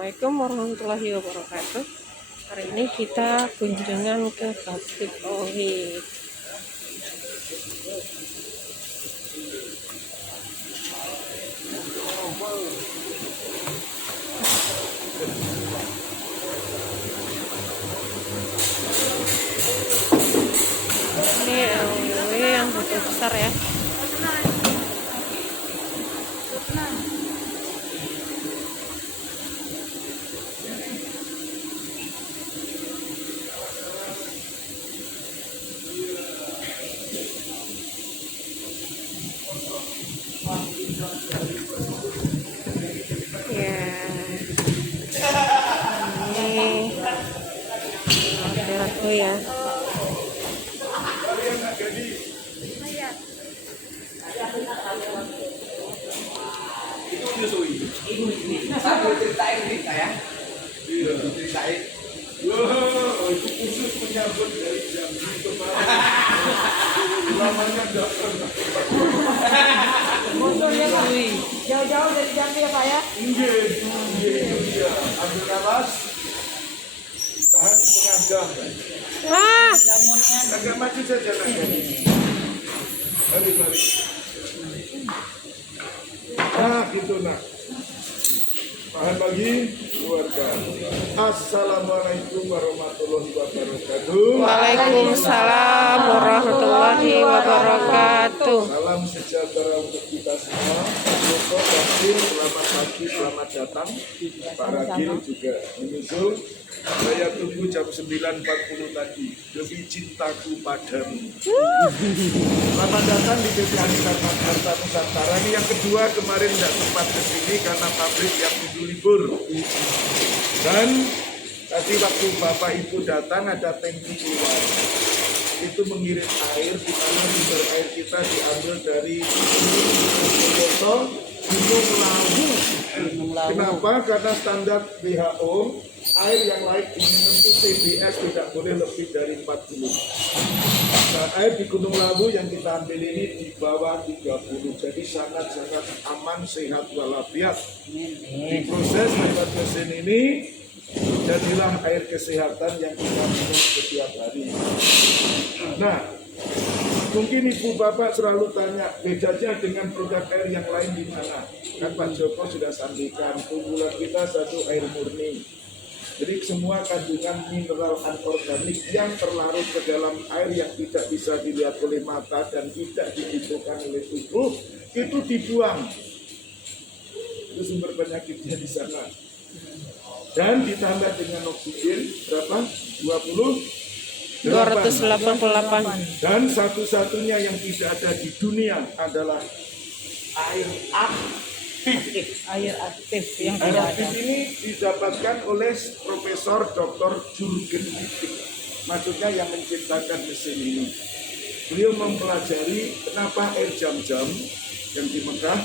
Assalamualaikum warahmatullahi wabarakatuh. Hari ini kita kunjungan ke pabrik OHI. Ini LW yang betul besar ya. Ya, ini orderanku ya. Itu khusus menyambut dari jam lamanya enggak pernah. Jauh-jauh dari Jambi ya Pak ya? Iya. Ambil nafas, tahan setengah jam. Agak maju saja naga. Balik. Gitu nak. Tahan lagi, keluarga. Assalamualaikum warahmatullahi wabarakatuh. Waalaikumsalam warahmatullahi wabarakatuh. Salam sejahtera untuk kita semua. Joko dan Gil, selamat pagi, selamat datang. Para Gil juga menyusul. Saya tunggu jam 9.40 tadi. Demi cintaku padamu. Selamat datang di PT Anita Harta Nusantara. Ini yang kedua, kemarin tidak sempat ke sini karena pabrik yang minggu libur. Dan tadi waktu Bapak Ibu datang ada tangki keluar. Itu mengirim air, di mana sumber air kita diambil dari Gunung Lawu. Kenapa? Karena standar WHO, air yang layak diminum itu TBS tidak boleh lebih dari 40. Nah, air di Gunung Lawu yang kita ambil ini di bawah 30, jadi sangat-sangat aman, sehat, walafiat. Diproses lewat mesin ini, jadilah air kesehatan yang kita minum setiap hari. Nah, mungkin Ibu Bapak selalu tanya, bedanya dengan produk air yang lain di mana? Kan Pak Joko sudah sampaikan, unggulan kita satu air murni. Jadi semua kandungan mineral anorganik yang terlarut ke dalam air yang tidak bisa dilihat oleh mata dan tidak dibutuhkan oleh tubuh, itu dibuang. Itu sumber penyakitnya di sana. Dan ditambah dengan oksigen berapa? 288. Dan satu-satunya yang tidak ada di dunia adalah air aktif. Air aktif yang Air tidak aktif ada. ini didapatkan oleh Profesor Dr. Jurgen Wittig, maksudnya yang menciptakan mesin ini. Beliau mempelajari kenapa air Zam-Zam yang di Mekah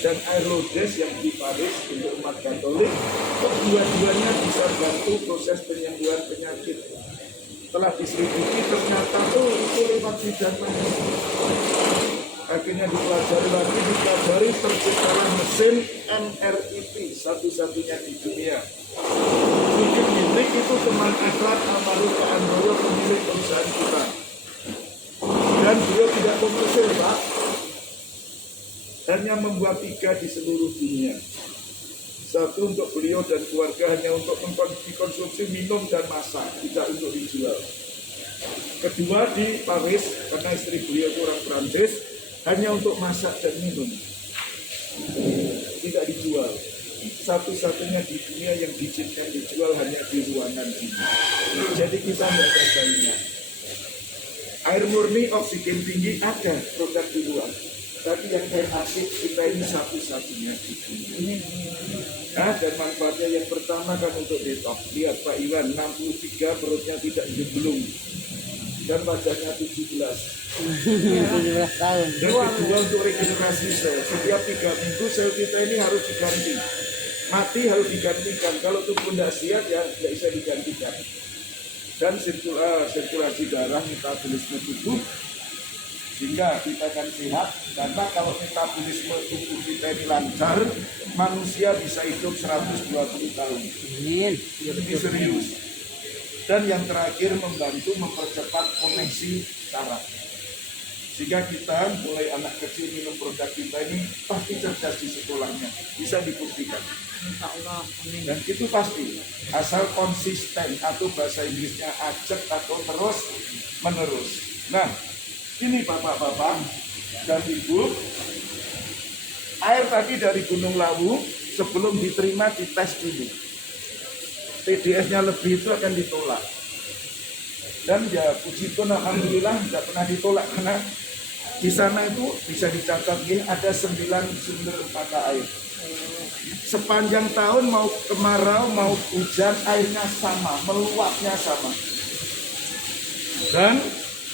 dan air Lourdes yang di Paris untuk umat Katolik, dua-duanya bisa bantu proses penyembuhan penyakit. Setelah diselidiki ternyata itu lewat bidang manusia. Akhirnya dipelajari terciptalah mesin MRIP satu-satunya di dunia. Jurgen Wittig itu teman akrab almarhum Pak Andoyo, pemilik perusahaan kita. Dan beliau tidak komersil, Pak. Hanya membuat 3 di seluruh dunia. Satu untuk beliau dan keluarga, hanya untuk dikonsumsi, minum dan masak, tidak untuk dijual. Kedua di Paris, karena istri beliau itu orang Prancis, hanya untuk masak dan minum, tidak dijual. Satu-satunya di dunia yang diizinkan dijual hanya di ruangan ini. Jadi kita tidak ada saingan. Air murni, oksigen tinggi ada produk di luar, tapi yang air aktif kita ini satu-satunya di dunia. Nah, dan manfaatnya yang pertama kan untuk detox. Lihat Pak Iwan, 63 perutnya tidak jemblung dan wajahnya 17. 17 tahun. Dan kedua untuk regenerasi sel. Setiap 3 minggu sel kita ini harus diganti. Mati harus digantikan. Kalau tubuh tidak siap ya tidak bisa digantikan. Dan sirkulasi darah, metabolisme tubuh sehingga kita akan sehat. Karena kalau metabolisme tubuh kita ini lancar, manusia bisa hidup 120 tahun. Amin. Ini serius. Dan yang terakhir membantu mempercepat koneksi saraf. Sehingga kita mulai anak kecil minum produk kita ini pasti cerdas di sekolahnya, bisa dibuktikan. Insya Allah. Amin. Dan itu pasti asal konsisten atau bahasa Inggrisnya ajak atau terus menerus. Nah, ini bapak-bapak dan ibu, air tadi dari Gunung Lawu sebelum diterima dites dulu. TDS-nya lebih itu akan ditolak. Dan ya puji Tuhan alhamdulillah tidak pernah ditolak karena di sana itu bisa dicatat ya, ada 9 sumber mata air. Sepanjang tahun mau kemarau mau hujan airnya sama, meluapnya sama. Dan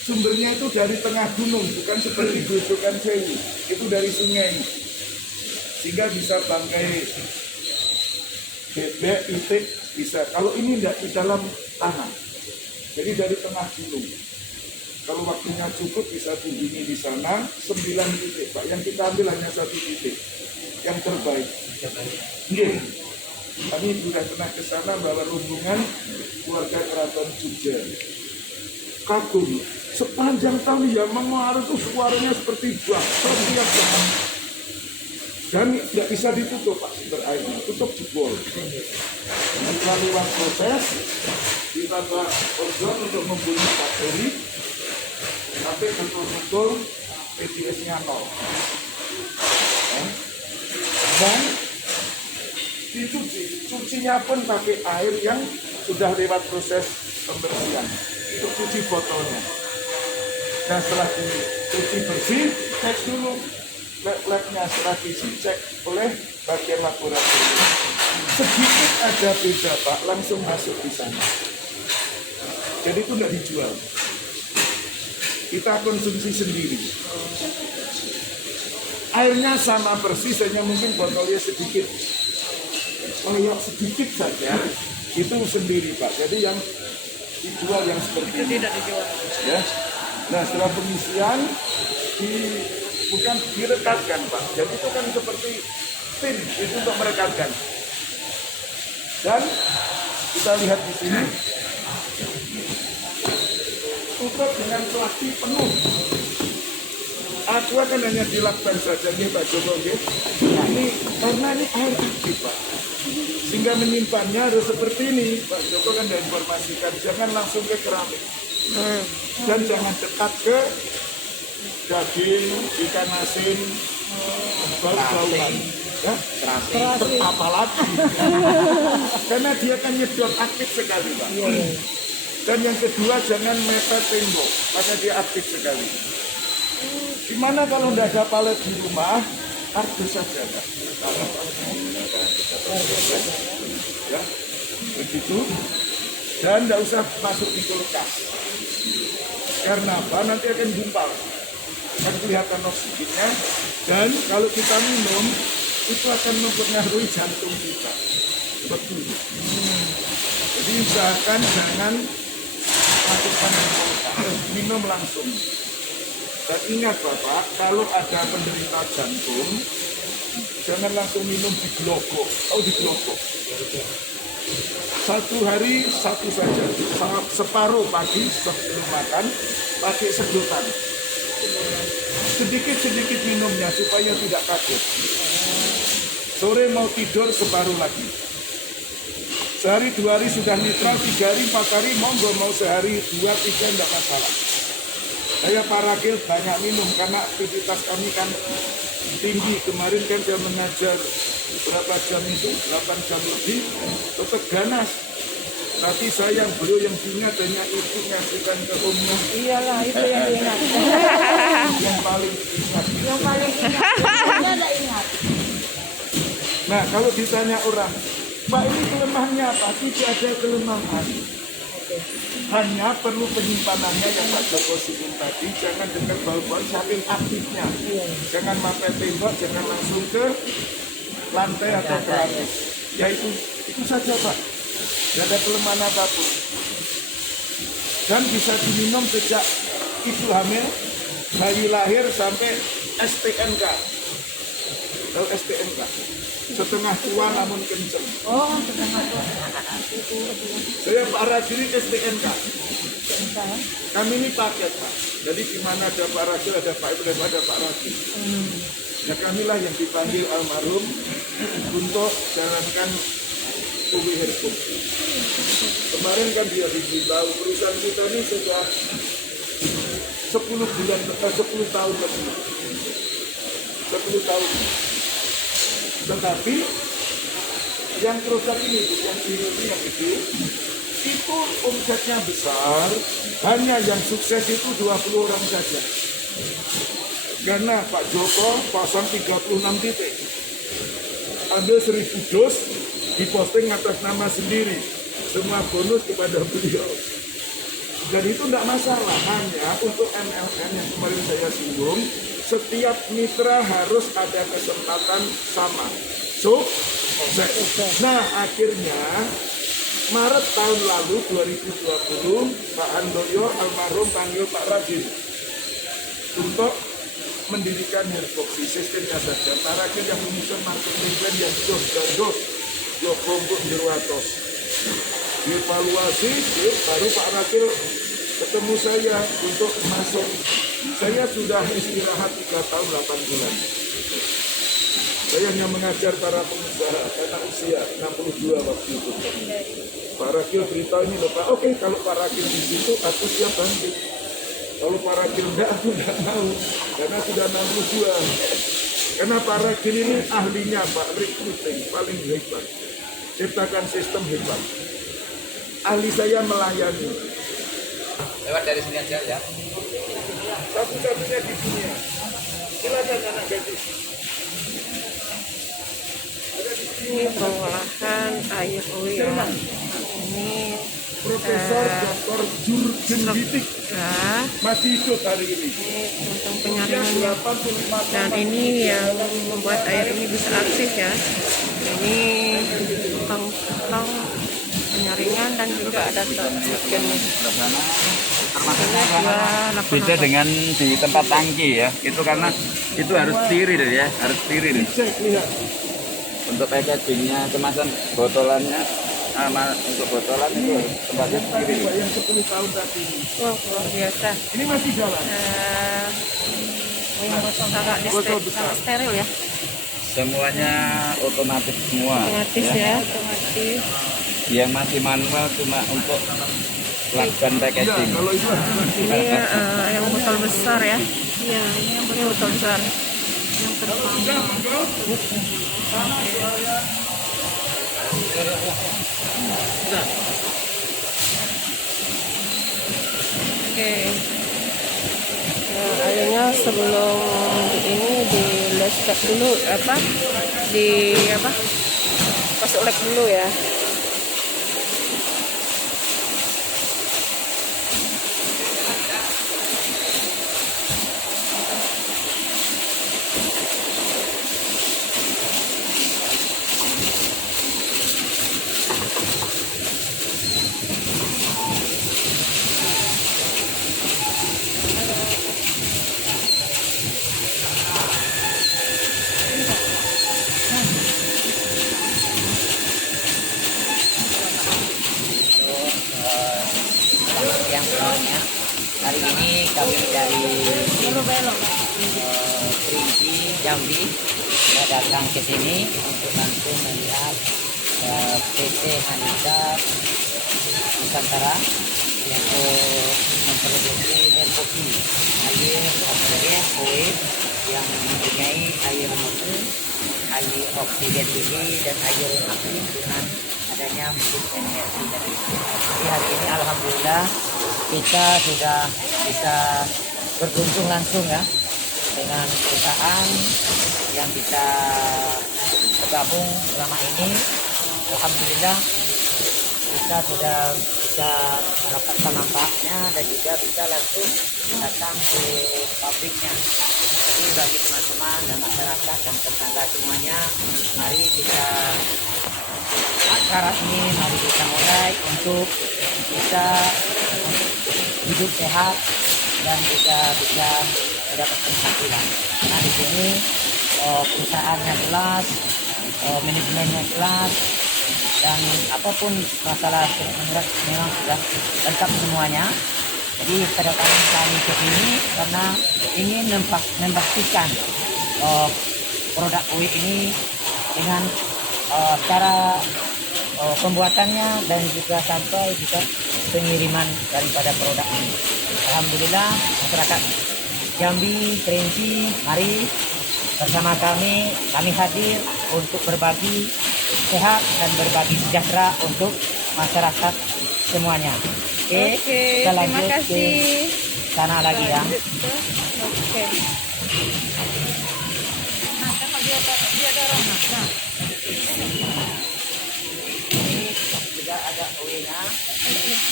sumbernya itu dari tengah gunung, bukan seperti Grojogan Sewu, itu dari sungai. Sehingga bisa bangkai bebek, itik, bisa. Kalau ini tidak di dalam tanah, jadi dari tengah gunung. Kalau waktunya cukup bisa kunjungi di sana 9 titik, Pak. Yang kita ambil hanya 1 titik, yang terbaik. Iya. Kami sudah pernah ke sana bawa rombongan keluarga keraton Jogja. Kagum, sepanjang tahun ya mengalir itu suaranya seperti buah setiap tahun. Dan tidak bisa ditutup Pak sumber airnya, tutup jebol. Setelah lewat proses, ditambah ozon untuk membunuh bakteri, sampai betul-betul TDS-nya 0. Dan cucinya pun pakai air yang sudah lewat proses pembersihan. Untuk cuci botolnya. Nah setelah dicuci bersih, cek dulu lab-labnya, setelah diisi cek oleh bagian laboratorium. Sedikit ada beda Pak, langsung masuk di sana. Jadi itu tidak dijual. Kita konsumsi sendiri. Airnya sama persis, hanya mungkin botolnya sedikit. Kayak sedikit saja, itu sendiri Pak. Jadi yang dijual yang seperti ini. Tidak dijual. Ya. Nah setelah pengisian bukan direkatkan Pak. Jadi itu kan seperti tin itu untuk merekatkan. Dan kita lihat di sini tutup dengan plastik penuh. Aqua kan hanya dilakban saja nih Pak Joko. Nah, ini karena ini air aktif Pak. Sehingga menyimpannya harus seperti ini. Pak Joko kan sudah informasikan, jangan langsung ke keramik. Dan jangan dekat ke daging, ikan asin, bau-bauan. Ya? Apalagi. Karena dia kan nyedot aktif sekali Pak. Dan yang kedua jangan mepet tembok, karena dia aktif sekali. Gimana kalau tidak ada palet di rumah, kardus saja Pak. Ya, begitu. Dan tidak usah masuk di kulkas. Karena apa? Nanti akan gumpal. Kan kelihatan oksigennya. Dan kalau kita minum, itu akan mempengaruhi jantung kita. Betul. Jadi usahakan jangan lakukan di kulkas. Minum langsung. Dan ingat Bapak, kalau ada penderita jantung, jangan langsung minum di gloko. Oh di gloko. 1 hari 1 saja. Separuh pagi sebelum makan, pakai sedotan. Sedikit-sedikit minumnya supaya tidak kaget. Sore mau tidur separuh lagi. Sehari 2 hari sudah netral, 3 hari 4 hari monggo, mau sehari 2 3 tidak masalah. Saya paragil banyak minum karena aktivitas kami kan tinggi. Kemarin kan saya mengajar berapa jam itu, 8 jam lebih, tetap ganas. Tapi saya beliau yang diingat hanya ibu ngasihkan ke umnya. Iyalah, itu yang diingat. Yang paling diingat. Yang paling ingat. Dia ada ingat. Nah kalau ditanya orang, Pak ini kelemahannya apa? Tidak ada kelemahan. Hanya perlu penyimpanannya yang Pak Joko singgung tadi, jangan dekat bau-bau saking aktifnya. Jangan mepet tembok, jangan langsung ke lantai atau ke lantai. Ya itu saja Pak. Tidak ada kelemahan apapun. Dan bisa diminum sejak ibu hamil bayi lahir sampai STNK. Tahu STNK? Setengah tua namun kenceng. Oh, setengah tua. Saya Pak Rajili STNK. Bisa ya? Kami ini paket Pak. Jadi di mana ada Pak Rajil, ada Pak Ibrahim, ada Pak Rajil. Ya kamilah yang dipanggil almarhum untuk jalankan Ubi Herkum. Kemarin kan dia diberitahu perusahaan kita ini sudah 10 tahun lebih. 10 tahun. Tetapi yang kerusak ini, yang biru ini yang gede, itu omsetnya besar, hanya yang sukses itu 20 orang saja. Karena Pak Joko pasang 36 titik. Ambil 1000 dos, diposting atas nama sendiri. Semua bonus kepada beliau. Dan itu tidak masalah, hanya untuk MLM yang kemarin saya singgung, setiap mitra harus ada kesempatan sama. Sukses. Nah, akhirnya Maret tahun lalu 2020 Pak Handoyo almarhum panggil Pak Rajin untuk mendirikan Herboksi. Sistemnya saja Pak Rajin yang menyusun marketing plan yang dos dan dos lo kelompok jeruatos dievaluasi, baru Pak Rajin ketemu saya untuk masuk. Saya sudah istirahat 3 tahun 8 bulan. Saya hanya mengajar para pengusaha karena usia 62 waktu itu. Pak Rakil beritahu ini loh Pak, oke kalau Pak Rakil di situ aku siap bantu. Kalau Pak Rakil enggak, aku enggak mau karena sudah 62. Karena Pak Rakil ini ahlinya Pak recruiting paling hebat, ciptakan sistem hebat. Ahli saya melayani. Lewat dari sini aja ya. Satu-satunya di dunia. Silakan anak gadis. Ini pengolahan air ya. Ini Profesor Dr. Jurgen Wittig ya. masih hidup hari ini. Ini untuk penyaringannya. 85 Dan ini yang membuat air ini bisa aktif ya. Ini tong penyaringan dan juga ada tokennya. Beda dengan di tempat tangki ya. Itu karena itu harus steril ya, harus steril. Cek lihat. Untuk packagingnya, kemasan botolannya, untuk botolan itu harus tempatnya Tadi steril. Pak yang 10 tahun tadi. Wah, luar biasa. Ini masih jalan. Ini botol kakak Botol besar. steril ya. Semuanya otomatis semua. Otomatis ya, otomatis. Yang masih manual cuma untuk lakukan Ya, packaging. kalau itu Ini yang botol besar ya. Iya, ini botol besar. Yang Oke. Airnya sebelum ini di lestep dulu masuk lek dulu ya. Yang sebelumnya hari ini kami dari Kerinci Jambi ya, datang ke sini untuk bantu melihat PT Hanita Nusantara untuk memproduksi air kopi, air oksigen fluid yang mempunyai air mutu, air oksigen tinggi dan air aktif dengan adanya mesin energi tadi. Jadi hari ini alhamdulillah kita sudah bisa berkunjung langsung ya dengan perusahaan yang kita bergabung selama ini. Alhamdulillah kita sudah bisa mendapatkan nampaknya dan juga bisa langsung datang ke pabriknya. Jadi bagi teman-teman dan masyarakat dan tetangga semuanya, mari kita acara ini mari kita mulai untuk bisa hidup sehat dan juga bisa dapat penghasilan. Nah di sini perusahaannya jelas, manajemennya jelas, dan apapun masalah memang sudah lengkap semuanya. Jadi kedatangan kami ke sini karena ingin memastikan produk kue ini dengan cara pembuatannya dan juga sampai juga pengiriman daripada produk ini. Alhamdulillah masyarakat Jambi, Kerinci, mari bersama kami hadir untuk berbagi sehat dan berbagi sejahtera untuk masyarakat semuanya. Oke, kita terima lanjut ke kasih. sana lagi ya. Oke. Nah, kalau dia dorong. Nah, Juga ada kuenya.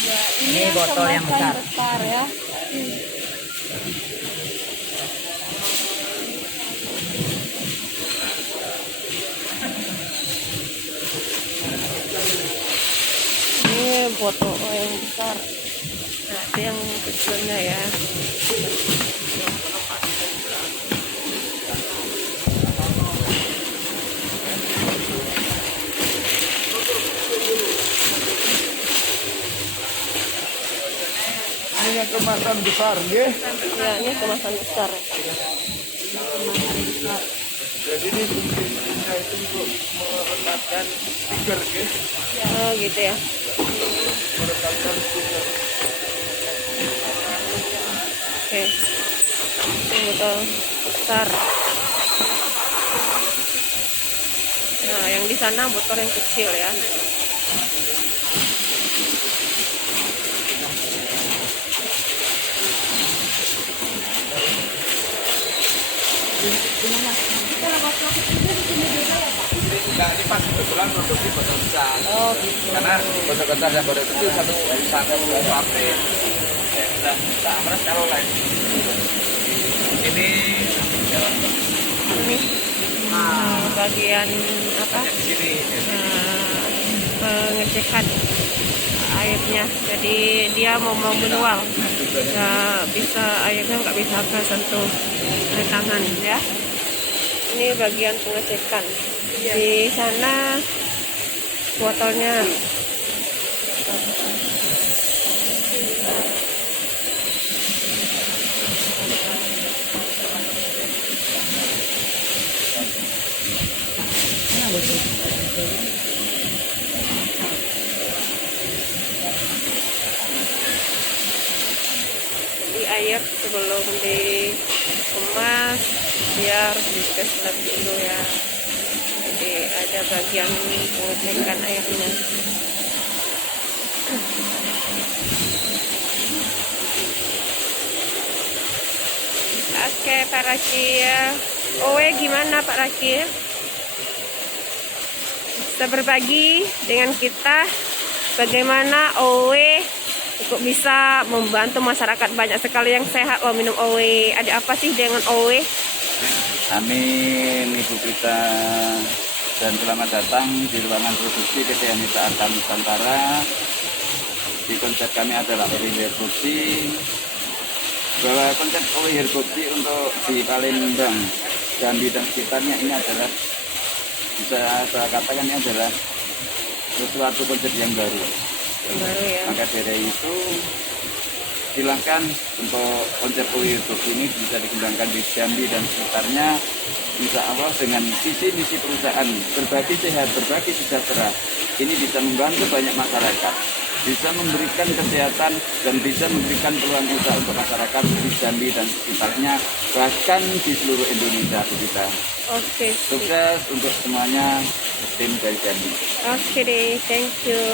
ya, Ini yang botol yang kemasan besar. ya. Ini botol yang besar. Nah, itu yang kecilnya ya. Ini yang kemasan besar, nggih. Ya, ini kemasan besar. Jadi ini fungsinya itu untuk merekatkan stiker, nggih. Oh, gitu ya. Merekatkan stiker. Oke. Ini botol besar. Nah, yang di sana botol yang kecil ya. Enggak, ini pas kebetulan produksi botol besar. Oh, gitu. Karena botol besar dan botol kecil satu pabrik. Ya, kita amres kalau lain. Ini Ini bagian apa? di sini. Pengecekan airnya. Jadi dia mau manual. Nggak bisa airnya nggak bisa kesentuh oleh tangan ya. Ini bagian pengecekan. Di sana botolnya. Jadi air sebelum dikemas biar dites lagi dulu ya. Jadi ada bagian pengecekan airnya. Oke Pak Rakil, Owe gimana Pak Rakil? Bisa berbagi dengan kita bagaimana Owe untuk bisa membantu masyarakat banyak sekali yang sehat loh minum Owe. Ada apa sih dengan Owe? Amin, Ibu kita, dan selamat datang di ruangan produksi PT Anita Arta Nusantara. Di konsep kami adalah Owe Herbopsi. Bahwa konsep Owe Herbopsi untuk di Palembang, Jambi dan sekitarnya ini adalah, bisa saya katakan ini adalah sesuatu konsep yang baru. Yang baru ya. Maka dari itu silahkan untuk konsep Owe Herbopsi ini bisa dikembangkan di Jambi dan sekitarnya. Insya Allah dengan visi misi perusahaan berbagi sehat, berbagi sejahtera, ini bisa membantu banyak masyarakat, bisa memberikan kesehatan dan bisa memberikan peluang usaha untuk masyarakat di Jambi dan sekitarnya, bahkan di seluruh Indonesia kita. Oke. Sukses untuk semuanya, tim dari Jambi. Oke deh, thank you.